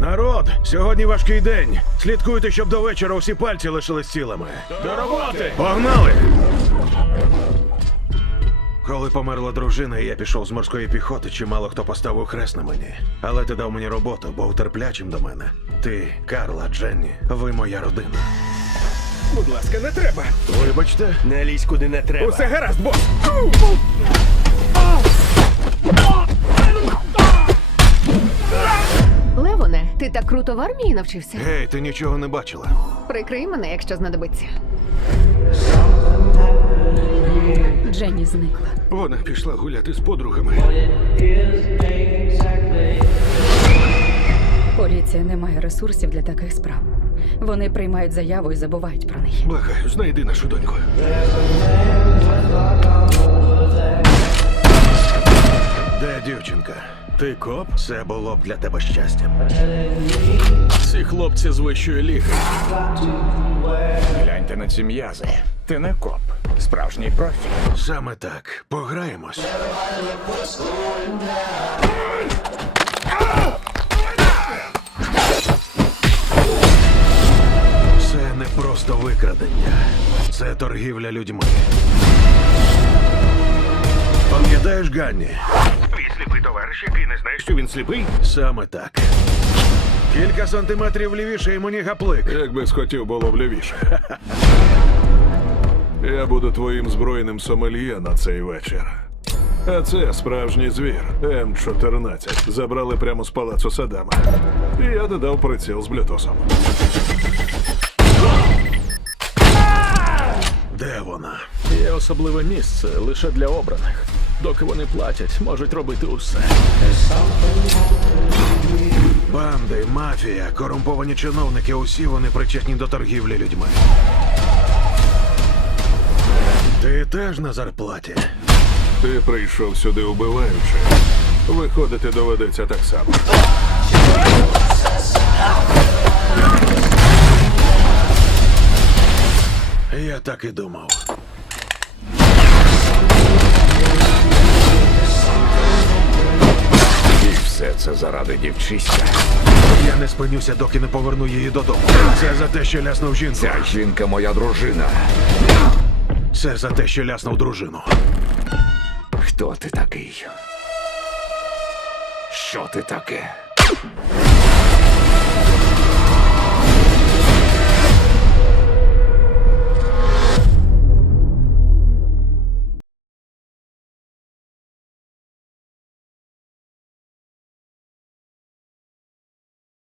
Народ, сьогодні важкий день. Слідкуйте, щоб до вечора усі пальці лишились цілими. До роботи! Погнали! Коли померла дружина, і я пішов з морської піхоти, чимало хто поставив хрест на мені. Але ти дав мені роботу, був терплячим до мене. Ти, Карла, Дженні, ви моя родина. Будь ласка, не треба. Вибачте, Не лізь куди не треба. усе гаразд, бос. Ау! Ау! Ау! так круто в армії навчився. Гей, ти нічого не бачила. Прикрий мене, якщо знадобиться. Дженні зникла. Вона пішла гуляти з подругами. Поліція не має ресурсів для таких справ. Вони приймають заяву і забувають про неї. Благаю, знайди нашу доньку. Де дівчинка? Ти коп? Це було б для тебе щастям. Ці хлопці з вищої ліги. Гляньте на ці м'язи. Ти не коп. Справжній профі. Саме так. Пограємось. Це не просто викрадення. Це торгівля людьми. Пам'ятаєш, Ганні? знаєш, що він сліпий? Саме так. Кілька сантиметрів лівіше йому мені гаплик. Якби схотів було б лівіше. Я буду твоїм збройним сомельє на цей вечір. А це справжній звір М14. Забрали прямо з палацу Садама. І я додав приціл з Блютосом. Де вона? Є особливе місце лише для обраних. Доки вони платять, можуть робити усе. Банди, мафія, корумповані чиновники. Усі вони причетні до торгівлі людьми. Ти теж на зарплаті. Ти прийшов сюди убиваючи. Виходити доведеться так само. Я так і думав. це заради дівчиська. Я не спинюся, доки не поверну її додому. Це за те, що ляснув жінку. Ця жінка моя дружина. Це за те, що ляснув дружину. Хто ти такий? Що ти таке?